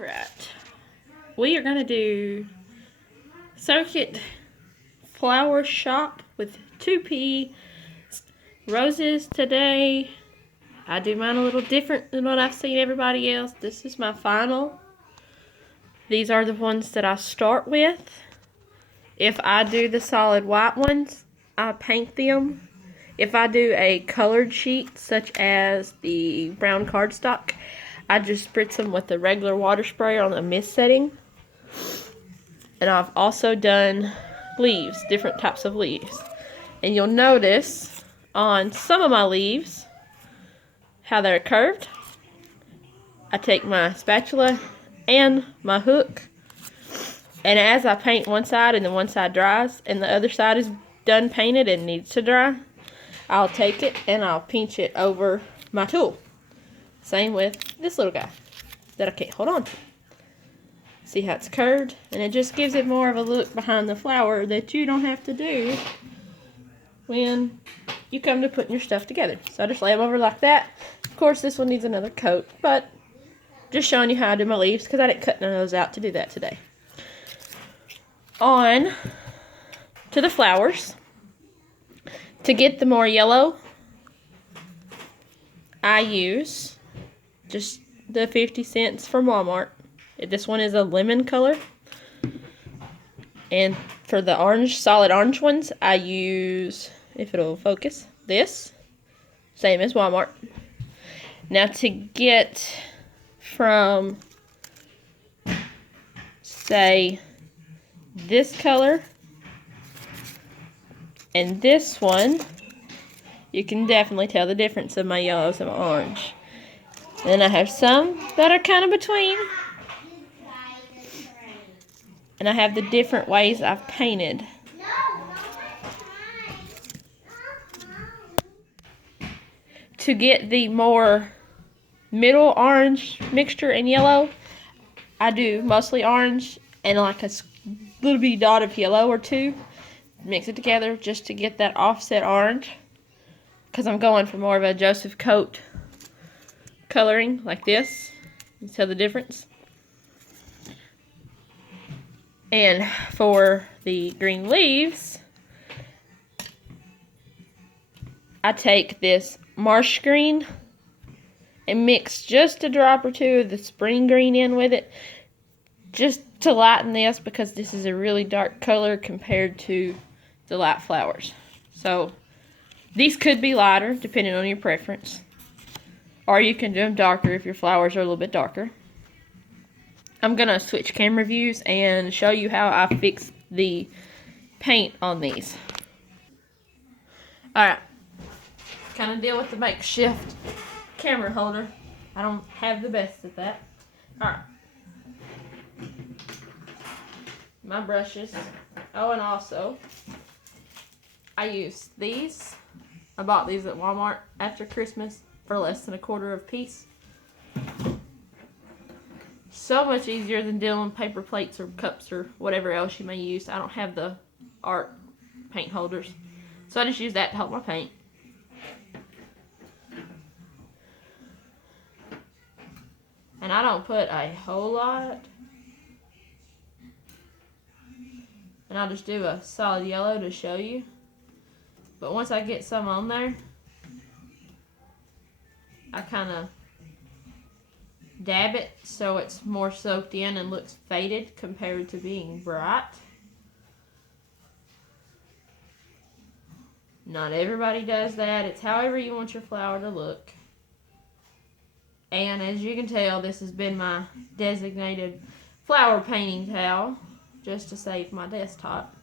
Alright, we are going to do Circuit Flower Shop with 2P roses today. I do mine a little different than what I've seen everybody else. This is my final. These are the ones that I start with. If I do the solid white ones, I paint them. If I do a colored sheet, such as the brown cardstock, I just spritz them with the regular water spray on the mist setting. And I've also done leaves, different types of leaves. And you'll notice on some of my leaves how they're curved. I take my spatula and my hook, and as I paint one side and then one side dries and the other side is done painted and needs to dry, I'll take it and I'll pinch it over my tool. Same with this little guy that I can't hold on to. See how it's curved? And it just gives it more of a look behind the flower that you don't have to do when you come to putting your stuff together. So I just lay them over like that. Of course, this one needs another coat, but just showing you how I do my leaves because I didn't cut none of those out to do that today. On to the flowers. To get the more yellow, I use just the 50 cents from Walmart. This one is a lemon color. And for the orange, solid orange ones, I use, if it'll focus, this. Same as Walmart. Now to get from, say, this color and this one, you can definitely tell the difference of my yellows and my orange. Then I have some that are kind of between. And I have the different ways I've painted. To get the more middle orange mixture and yellow, I do mostly orange and like a little bitty dot of yellow or two. Mix it together just to get that offset orange. Because I'm going for more of a Joseph Coat coloring like this. You tell the difference. And for the green leaves, I take this marsh green and mix just a drop or two of the spring green in with it, just to lighten this, because this is a really dark color compared to the light flowers. So these could be lighter depending on your preference, or you can do them darker if your flowers are a little bit darker. I'm going to switch camera views and show you how I fix the paint on these. Alright, kind of deal with the makeshift camera holder. I don't have the best at that. Alright. My brushes. Oh, and also, I use these. I bought these at Walmart after Christmas for less than $1/4 a piece. So much easier than dealing with paper plates or cups or whatever else you may use. I don't have the art paint holders, so I just use that to help my paint. And I don't put a whole lot. And I'll just do a solid yellow to show you. But once I get some on there, I kind of dab it so it's more soaked in and looks faded compared to being bright. Not everybody does that. It's however you want your flower to look. And as you can tell, this has been my designated flower painting towel just to save my desktop.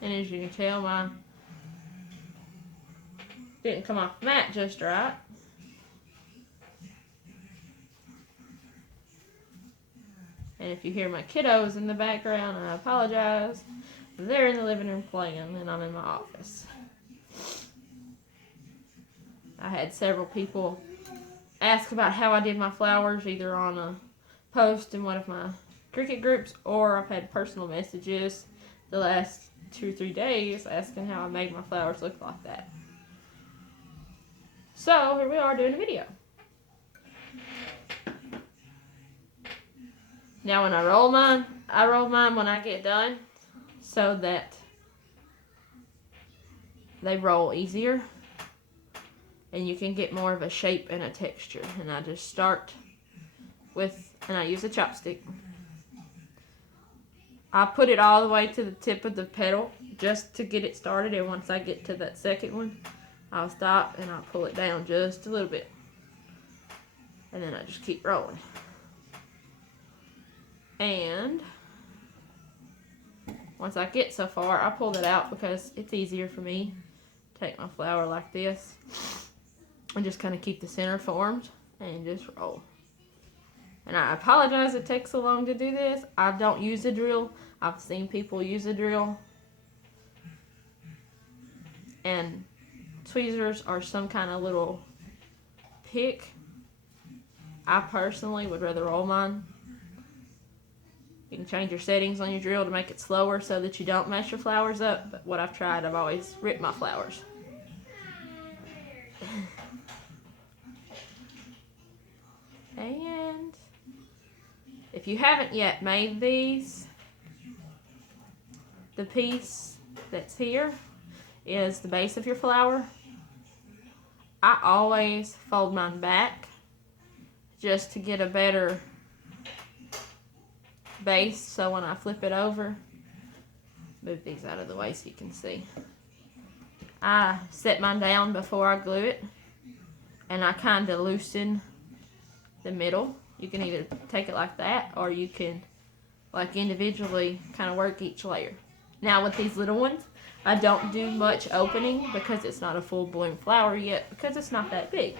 And as you can tell, mine didn't come off matte just right. And if you hear my kiddos in the background, I apologize. They're in the living room playing, and I'm in my office. I had several people ask about how I did my flowers, either on a post in one of my Cricut groups, or I've had personal messages the last 2 or 3 days asking how I made my flowers look like that. So here we are doing a video. Now when I roll mine when I get done so that they roll easier and you can get more of a shape and a texture. And I just start with, and I use a chopstick. I put it all the way to the tip of the petal just to get it started, and once I get to that second one, I'll stop and I'll pull it down just a little bit. And then I just keep rolling. And once I get so far, I pull it out because it's easier for me to take my flower like this and just kind of keep the center formed and just roll. And I apologize it takes so long to do this. I don't use a drill. I've seen people use a drill. And tweezers are some kind of little pick. I personally would rather roll mine. You can change your settings on your drill to make it slower so that you don't mess your flowers up. But what I've tried, I've always ripped my flowers. And if you haven't yet made these, the piece that's here is the base of your flower. I always fold mine back just to get a better base, so when I flip it over, move these out of the way so you can see. I set mine down before I glue it, and I kind of loosen the middle. You can either take it like that, or you can like individually kind of work each layer. Now with these little ones, I don't do much opening because it's not a full bloom flower yet, because it's not that big.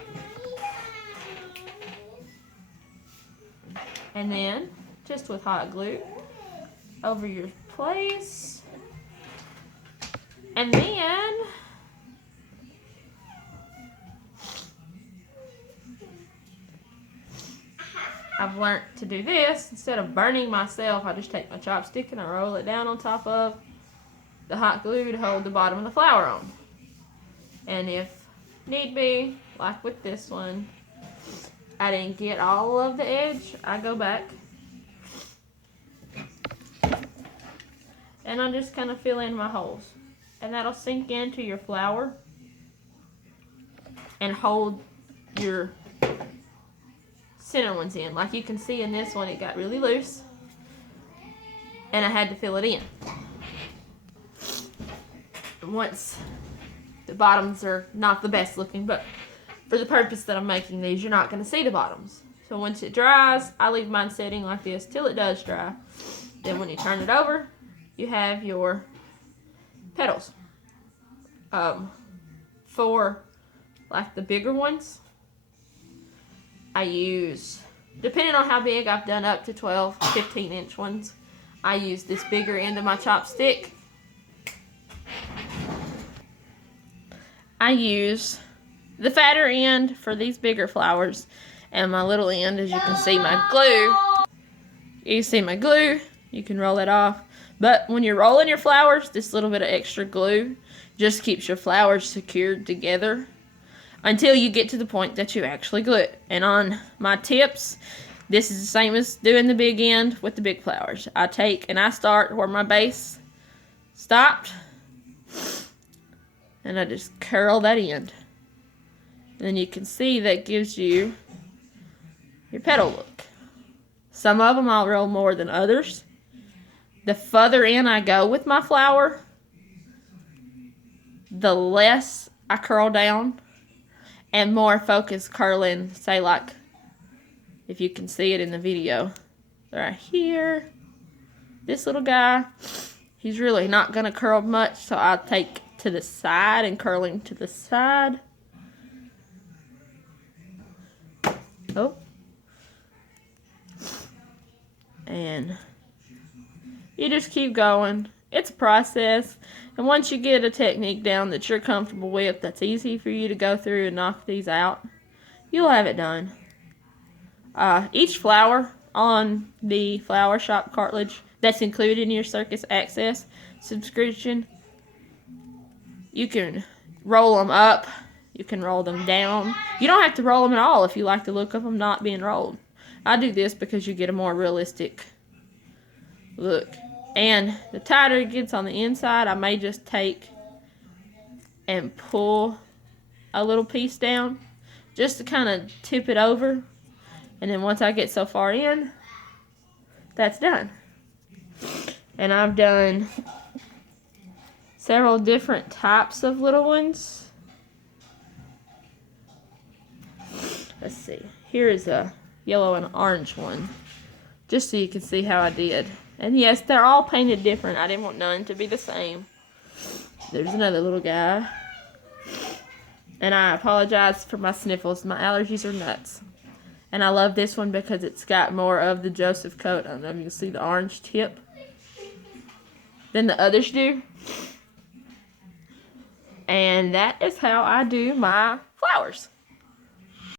And then just with hot glue over your place. And then I've learned to do this. Instead of burning myself, I just take my chopstick and I roll it down on top of the hot glue to hold the bottom of the flower on. And if need be, like with this one, I didn't get all of the edge, I go back and I just kind of fill in my holes. And that'll sink into your flower and hold your center ones in. Like you can see in this one, it got really loose and I had to fill it in. Once the bottoms are not the best looking, but for the purpose that I'm making these, you're not going to see the bottoms. So once it dries, I leave mine setting like this till it does dry. Then when you turn it over, you have your petals. For like the bigger ones, I use, depending on how big, I've done up to 12, 15 inch ones. I use this bigger end of my chopstick. I use the fatter end for these bigger flowers, and my little end, as you can see, my glue. You see my glue, you can roll it off. But when you're rolling your flowers, this little bit of extra glue just keeps your flowers secured together until you get to the point that you actually glue it. And on my tips, this is the same as doing the big end with the big flowers. I take and I start where my base stopped, and I just curl that end. And then you can see that gives you your petal look. Some of them I'll roll more than others. The further in I go with my flower, the less I curl down and more focus curling. Say like, if you can see it in the video, right here, this little guy, he's really not going to curl much, so I'll take to the side and curl him to the side. Oh. And you just keep going. It's a process. And once you get a technique down that you're comfortable with, that's easy for you to go through and knock these out, you'll have it done. Each flower on the flower shop cartilage that's included in your Circus Access subscription, you can roll them up, you can roll them down. You don't have to roll them at all if you like the look of them not being rolled. I do this because you get a more realistic look. And the tighter it gets on the inside, I may just take and pull a little piece down just to kind of tip it over. And then once I get so far in, that's done. And I've done several different types of little ones. Let's see. Here is a yellow and orange one, just so you can see how I did. And yes, they're all painted different. I didn't want none to be the same. There's another little guy. And I apologize for my sniffles. My allergies are nuts. And I love this one because it's got more of the Joseph coat. I don't know if you can see the orange tip than the others do. And that is how I do my flowers.